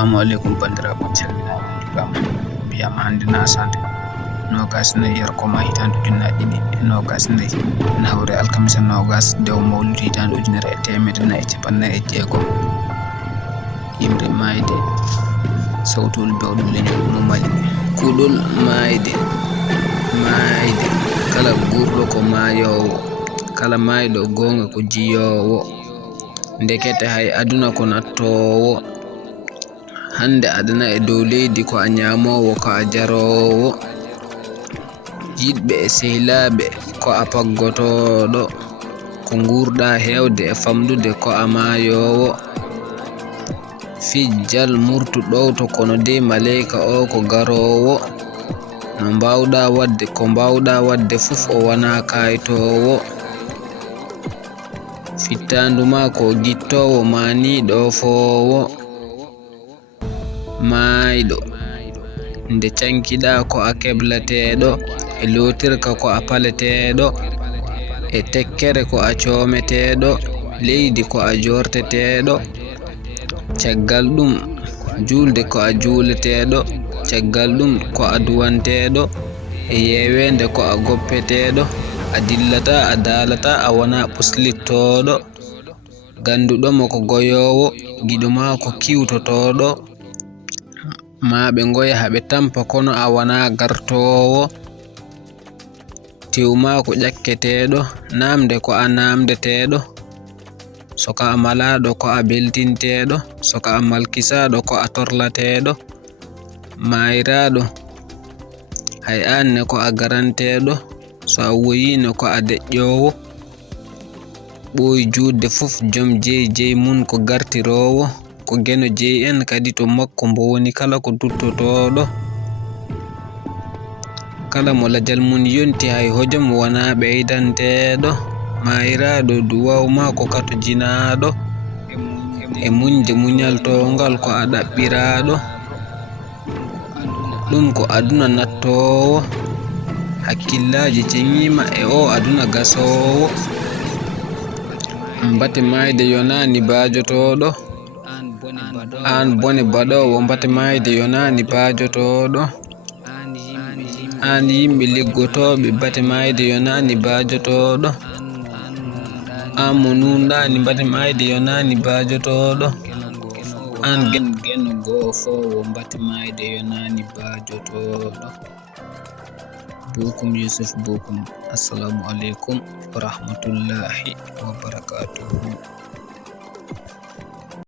Assalamu alaikum bandiraɓe, on calminama on jurama. Mbiyama hande na asande 24/2024 nawre alkamisa 20 dew mawlud hitande 1446. Yimre mayde sawtol bewɗum leñol mo mali kuɗol mayde kala gurɗo ko mayowo, kala mayɗo gonga ko jiyowo, ndekete hay aduna ko nattowo. Hande adana e dow leydi ko a nyamowo, ko a jarowo, yiɗɓe e sehilaɓe ko a paggotoɗo, ko gurɗa hewde e famdude ko a mayowo. Fijjal murtu ɗowto kono de maleyka o ko garowo, no mbawɗa wadde fuf o wana kaytowo. Fittandu ma ko gittowo maniɗo fowo. Mayɗo nde cankiɗa ko a keblateɗo, e lotirka ko a paleteɗo, e tekkere ko a cometeɗo, leydi ko a jorteteɗo. Caggal ɗum julde ko a juleteɗo, caggal ɗum ko a duwanteɗo, e yewende ko a goppeteɗo. A dillata, a dalata, a wana puslittoɗo, ganduɗo mo ko goyowo, giɗoma ko kiwtotoɗo. Maɓe goya haɓe tampa kono a wana gartowo. Tewma ko ƴakketeɗo, namde ko a namdeteɗo, soka a malaɗo ko a beltinteɗo, soka a malkisaɗo ko a torlateɗo. Mayiraɗo hay anne ko a garanteɗo, so a woyino ko a deƴƴowo. Ɓoyi judde fuf joom jeyi mun ko gartirowo, ko geno jeyi en kadi to makko mbo woni kala ko duttotoɗo. Kala mo lajal mun yonti hay hojom wana ɓeydanteɗo. Mayiraɗo duwawu ma ko kato jinaɗo, e munde munyaltongal ko a ɗaɓɓiraɗo. ɗum ko aduna nattowo, hakkillaji ceŋima e o aduna gasowo. Mbate mayde yonani bajotoɗo, an bone baɗowo mbate mayde yonani bajotoɗo. An yimɓe liggotoɓe mbate mayde yonani bajotoɗo. An mo nunɗani mbate mayde yonani bajotoɗo. An geno gofowo mbate mayde yonani bajotoɗo. Bokum Yusuf Bokum. Assalamu alaikum wa rahmatullahi wa barakatuhu.